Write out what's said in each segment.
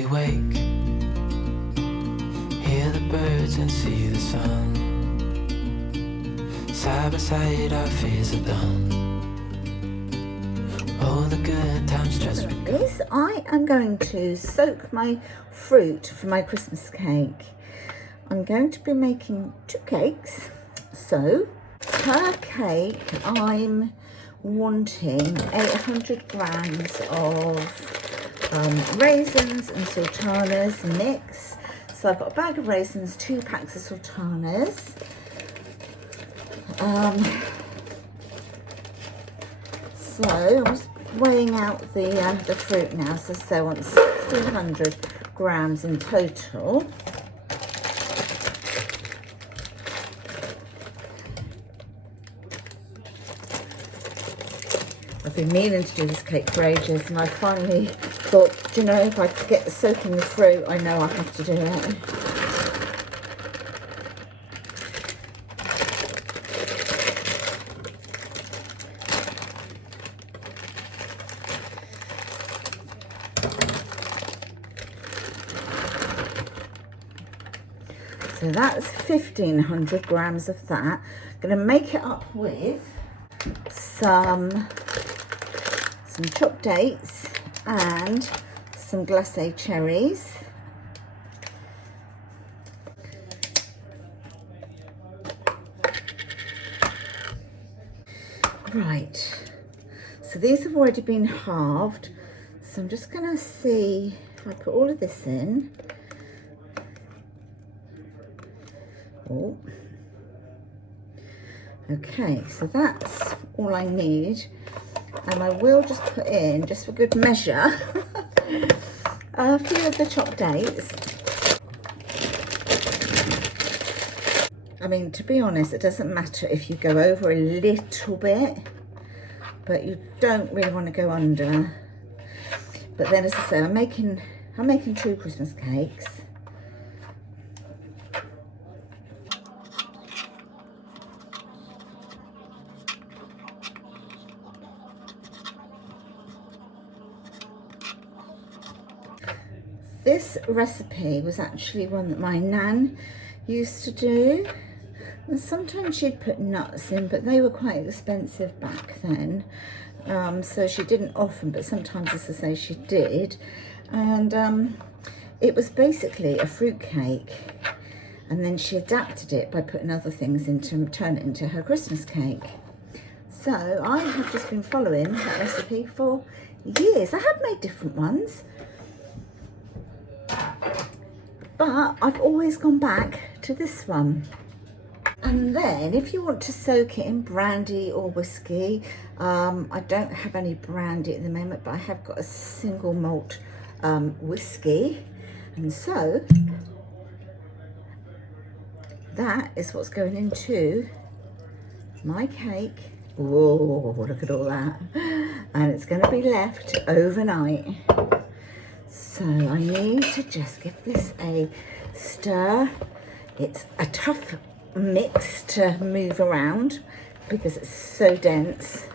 we wake, hear the birds and see the sun. Side by side our fears are done. All the good times just begun. I am going to soak my fruit for my Christmas cake. I'm going to be making 2 cakes. So per cake I'm wanting 800 grams of raisins and sultanas mix. So I've got a bag of raisins, 2 packs of sultanas. So I'm just weighing out the fruit now. So I want 1600 grams in total. I've been meaning to do this cake for ages, and I finally thought, do you know, if I could get soaking the fruit, I know I have to do it. So that's 1500 grams of that. I'm going to make it up with some chopped dates and some glacé cherries. Right, so these have already been halved. So I'm just going to see if I put all of this in. Oh. Okay, so that's all I need, and I will just put in, just for good measure, a few of the chopped dates. I mean, to be honest, it doesn't matter if you go over a little bit, but you don't really want to go under. But then, as I say, I'm making 2 Christmas cakes. This recipe was actually one that my nan used to do, and sometimes she'd put nuts in, but they were quite expensive back then, so she didn't often, but sometimes, as I say, she did. And it was basically a fruit cake, and then she adapted it by putting other things in to turn it into her Christmas cake. So I have just been following that recipe for years. I have made different ones, but I've always gone back to this one. And then if you want to soak it in brandy or whiskey, I don't have any brandy at the moment, but I have got a single malt whiskey. And so that is what's going into my cake. Whoa, look at all that. And it's going to be left overnight. So I need to just give this a stir. It's a tough mix to move around because it's so dense.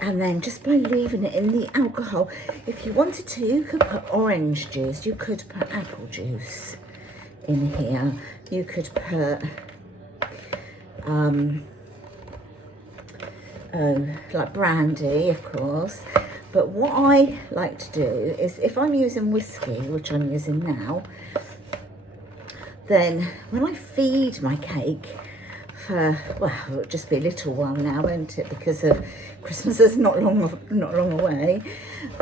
And then just by leaving it in the alcohol, if you wanted to, you could put orange juice, you could put apple juice in here, you could put like brandy, of course. But what I like to do is, if I'm using whiskey, which I'm using now, then when I feed my cake for, well, it'll just be a little while now, won't it? Because of Christmas is not long away.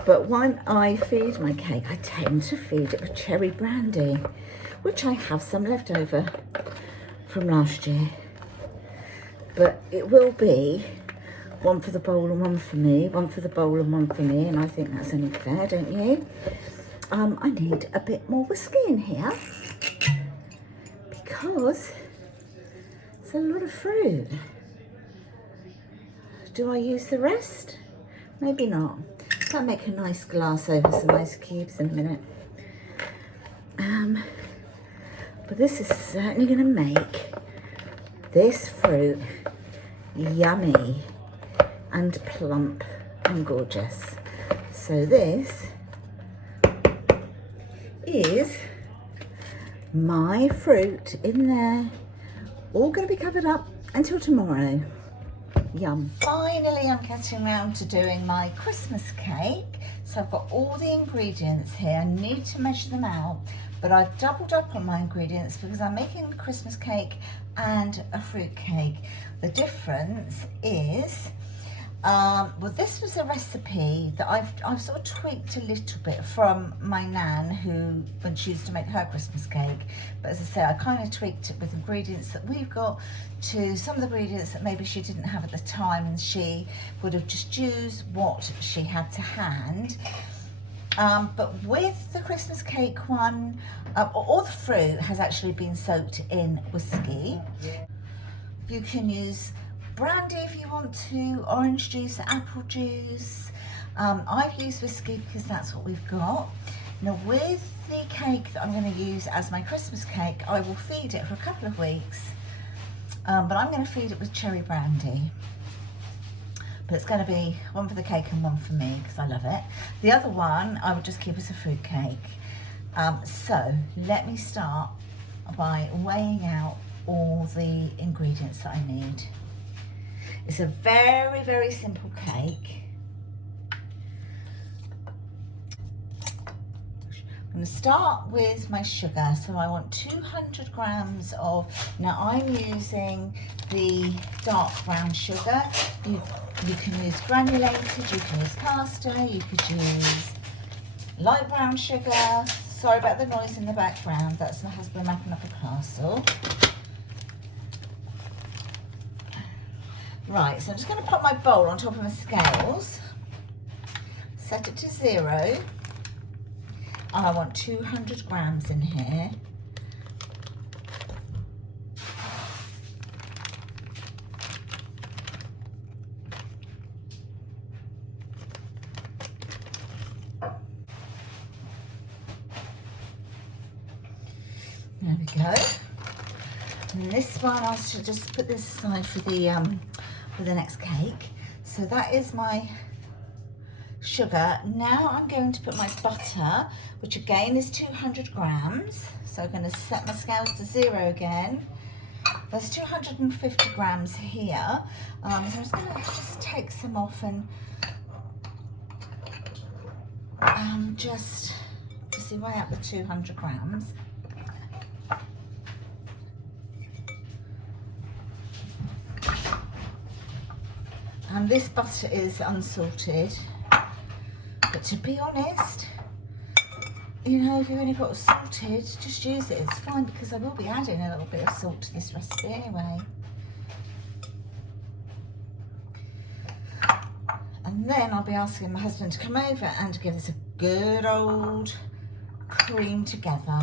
But when I feed my cake, I tend to feed it with cherry brandy, which I have some left over from last year. But it will be one for the bowl and one for me, one for the bowl and one for me, and I think that's only fair, don't you? I need a bit more whiskey in here because it's a lot of fruit. Do I use the rest? Maybe not. I'll make a nice glass over some ice cubes in a minute. But this is certainly going to make this fruit yummy and plump and gorgeous. So this is my fruit in there, all going to be covered up until tomorrow. Yum. Finally, I'm getting around to doing my Christmas cake. So I've got all the ingredients here. I need to measure them out, but I've doubled up on my ingredients because I'm making a Christmas cake and a fruit cake. The difference is, well, this was a recipe that I've sort of tweaked a little bit from my nan, who, when she used to make her Christmas cake. But as I say, I kind of tweaked it with ingredients that we've got to some of the ingredients that maybe she didn't have at the time, and she would have just used what she had to hand. But with the Christmas cake one, all the fruit has actually been soaked in whiskey. You can use brandy if you want to, orange juice, apple juice. I've used whiskey because that's what we've got. Now with the cake that I'm going to use as my Christmas cake, I will feed it for a couple of weeks, but I'm going to feed it with cherry brandy. But it's going to be one for the cake and one for me because I love it. The other one I would just keep as a fruit cake. So let me start by weighing out all the ingredients that I need. It's a very, very simple cake. I'm going to start with my sugar. So I want 200 grams of, now I'm using the dark brown sugar. You can use granulated, you can use caster, you could use light brown sugar. Sorry about the noise in the background, that's my husband mapping up a parcel. Right, so I'm just going to put my bowl on top of my scales, set it to 0, and I want 200 grams in here. There we go. And this one, I should just put this aside for the next cake. So that is my sugar. Now I'm going to put my butter, which again is 200 grams. So I'm going to set my scales to 0 again. There's 250 grams here. So I'm just going to just take some off and just weigh out the 200 grams. And this butter is unsalted, but to be honest, you know, if you've only got salted, just use it, it's fine, because I will be adding a little bit of salt to this recipe anyway. And then I'll be asking my husband to come over and give us a good old cream together,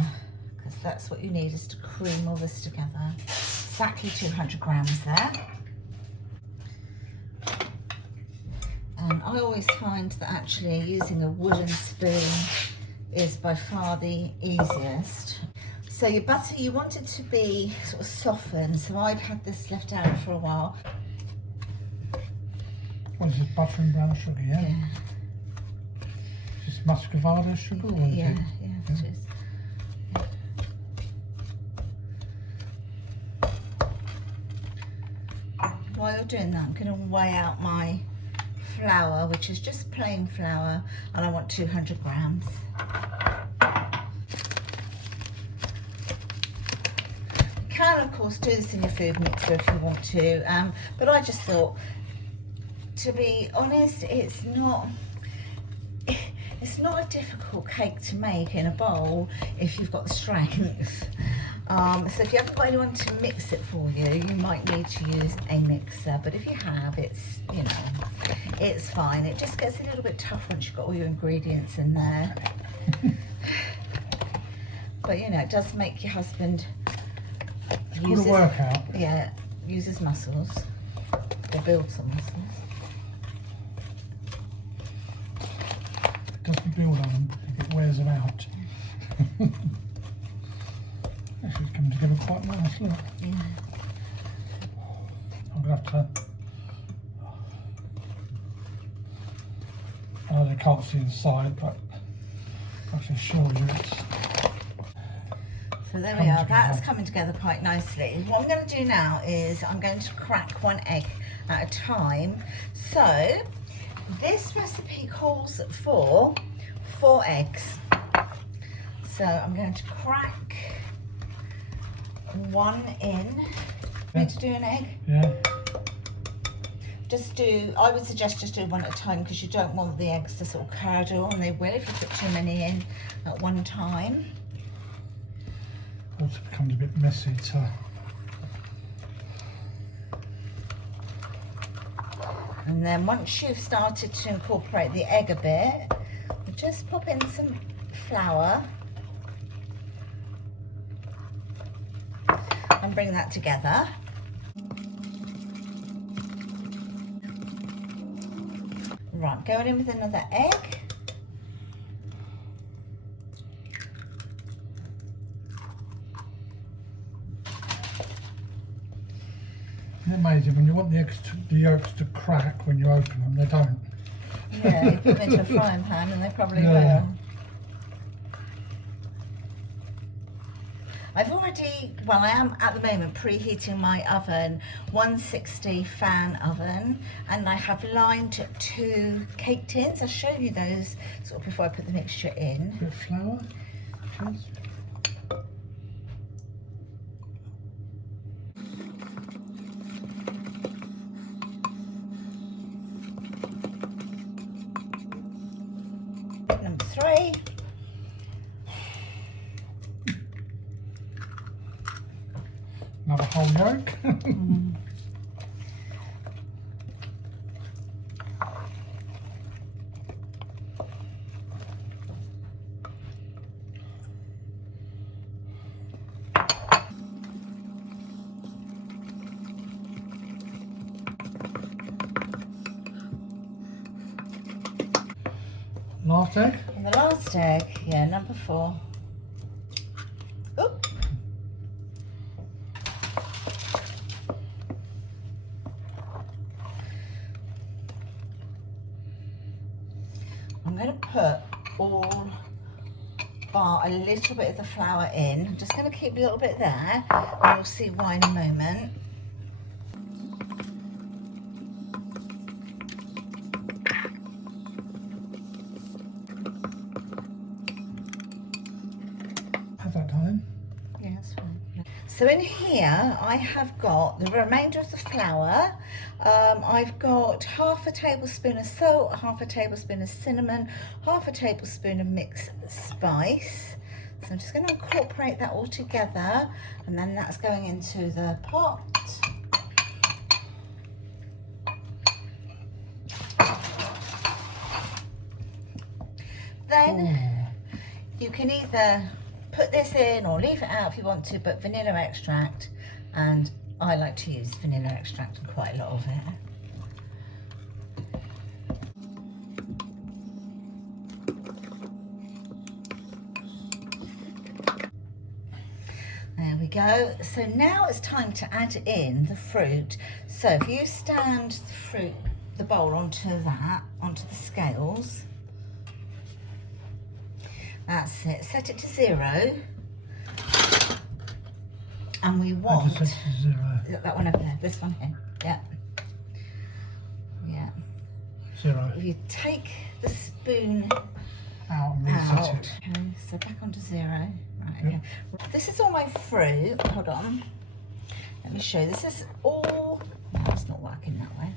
because that's what you need, is to cream all this together. Exactly 200 grams there. And I always find that actually using a wooden spoon is by far the easiest. So your butter, you want it to be sort of softened, so I've had this left out for a while. What is it, butter and brown sugar, yeah? Yeah. Is this muscovado sugar? Or Yeah, is it? yeah, it is. While you're doing that, I'm going to weigh out my flour, which is just plain flour, and I want 200 grams. You can of course do this in your food mixer if you want to, but I just thought, to be honest, it's not a difficult cake to make in a bowl if you've got the strength. So if you haven't got anyone to mix it for you, you might need to use a mixer, but if you have, it's, you know, it's fine. It just gets a little bit tough once you've got all your ingredients in there. But you know, it does make your husband use his workout. Yeah, use his muscles, or build some muscles. It doesn't build on them, it wears them out. This is coming together quite nice, look. Yeah. I'm going to have to... I know you can't see inside, but I can assure you it's So there we are, that's coming together quite nicely. What I'm going to do now is I'm going to crack one egg at a time. So this recipe calls for 4 eggs. So I'm going to crack one in. Need to do an egg? Yeah. I would suggest just do one at a time because you don't want the eggs to sort of curdle, and they will if you put too many in at one time. Also becomes a bit messy to... And then once you've started to incorporate the egg a bit, just pop in some flour and bring that together. Right, going in with another egg. It's amazing when you want the yolks to crack when you open them, they don't. Yeah, you put them into a frying pan and they probably Yeah. will. I've already, well, I am at the moment preheating my oven, 160 fan oven, and I have lined 2 cake tins. I'll show you those sort of before I put the mixture in. A bit of flour, cheese. Number 3. Another whole yolk. Last egg. And the last egg, yeah, number 4. Oop. I'm going to put all bar a little bit of the flour in. I'm just going to keep a little bit there, and we'll see why in a moment. Have that time. Yeah, that's fine. So in here I have got the remainder of the flour. I've got half a tablespoon of salt, half a tablespoon of cinnamon, half a tablespoon of mixed spice. So I'm just going to incorporate that all together, and then that's going into the pot. Then you can either put this in or leave it out if you want to, but vanilla extract, and I like to use vanilla extract and quite a lot of it. There we go. So now it's time to add in the fruit. So if you stand the bowl onto the scales. That's it. Set it to 0. And we want... I just set it to 0. That one over there. This one here. Yeah. Yeah. 0. If you take the spoon Out and reset it. Okay, so back onto 0. Right, okay. This is all my fruit. Hold on. Let me show you. This is all... No, it's not working that way.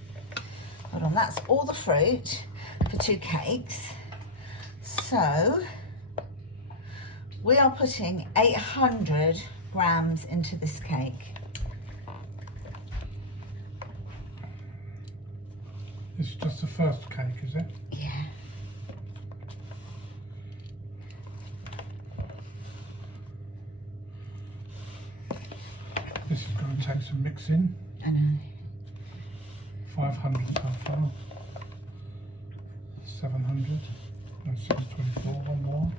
Hold on. That's all the fruit for 2 cakes. So... we are putting 800 grams into this cake. This is just the first cake, is it? Yeah. This is going to take some mixing. I know. 500 so far. 700. No, 624. One more.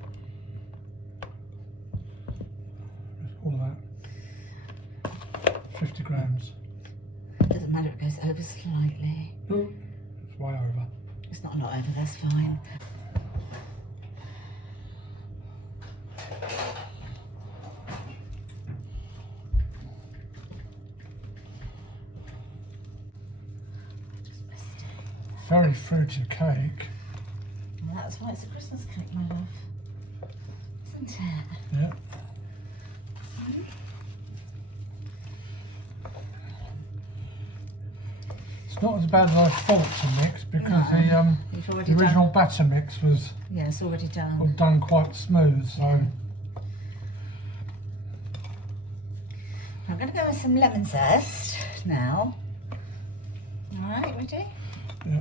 All of that. 50 grams. Doesn't matter, it goes over slightly. It's way over. It's not a lot over, that's fine. very fruity cake. Well, that's why it's a Christmas cake, my love. Isn't it? Yeah. It's not as bad as I thought to mix because the original batter mix was it's already done. done quite smooth. So I'm going to go with some lemon zest now. All right, ready? yeah,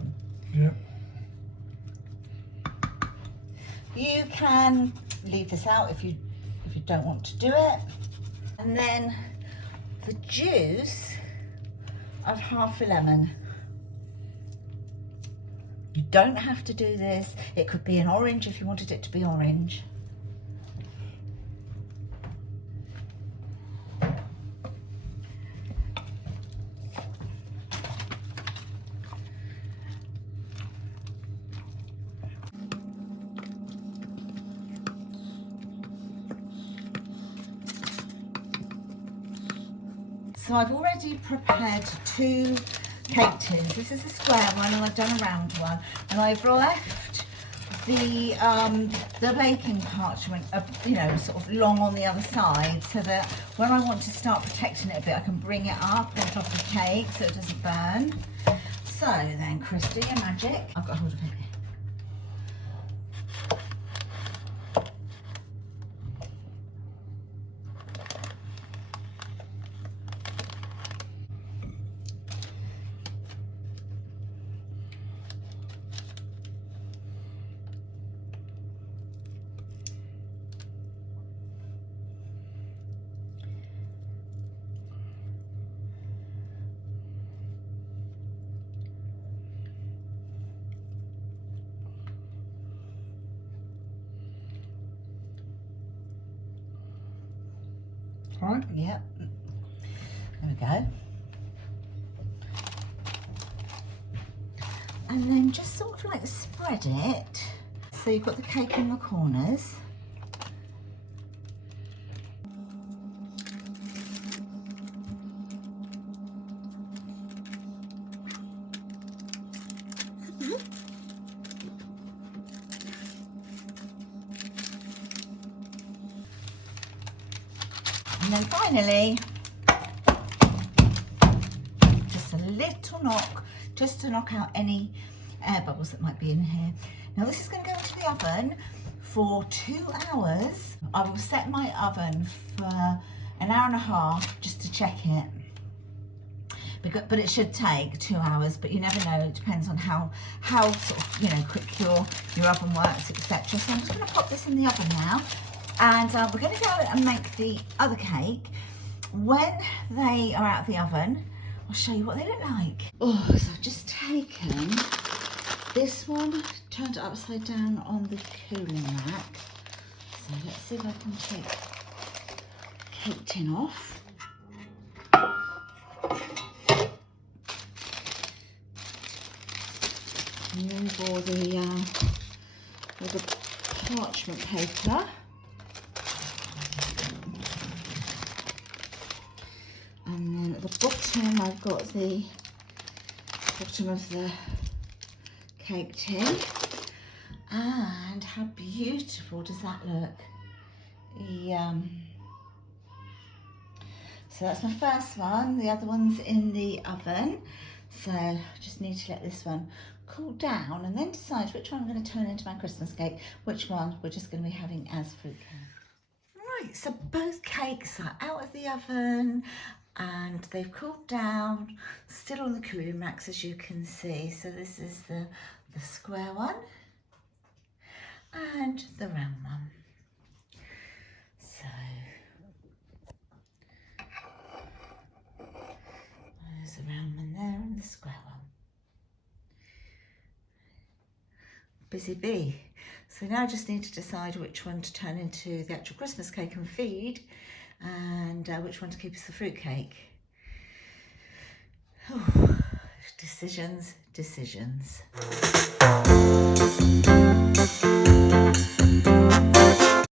yeah. You can leave this out if you don't want to do it. And then the juice of half a lemon. You don't have to do this. It could be an orange if you wanted it to be orange. So I've already prepared 2 cake tins. This is a square one and I've done a round one. And I've left the baking parchment, sort of long on the other side so that when I want to start protecting it a bit, I can bring it up on top of the cake so it doesn't burn. So then, Christy, your magic. I've got hold of it. All right. Yep. There we go. And then just sort of like spread it. So you've got the cake in the corners. And then finally, just a little knock, just to knock out any air bubbles that might be in here. Now this is going to go into the oven for 2 hours. I will set my oven for 1.5 hours just to check it. But it should take 2 hours, but you never know. It depends on how sort of, quick your oven works, etc. So I'm just going to pop this in the oven now. And we're going to go and make the other cake. When they are out of the oven, I'll show you what they look like. Oh, so I've just taken this one, turned it upside down on the cooling rack. So let's see if I can take the cake tin off. Remove all the parchment paper. And then at the bottom, I've got the bottom of the cake tin. And how beautiful does that look? Yum. So that's my first one. The other one's in the oven. So I just need to let this one cool down and then decide which one I'm going to turn into my Christmas cake, which one we're just going to be having as fruit cake. Right, so both cakes are out of the oven and they've cooled down, still on the cooling racks as you can see. So this is the square one and the round one. So there's the round one there and the square one. Busy bee. So now I just need to decide which one to turn into the actual Christmas cake and feed, and which one to keep as the fruit cake. Oh, decisions.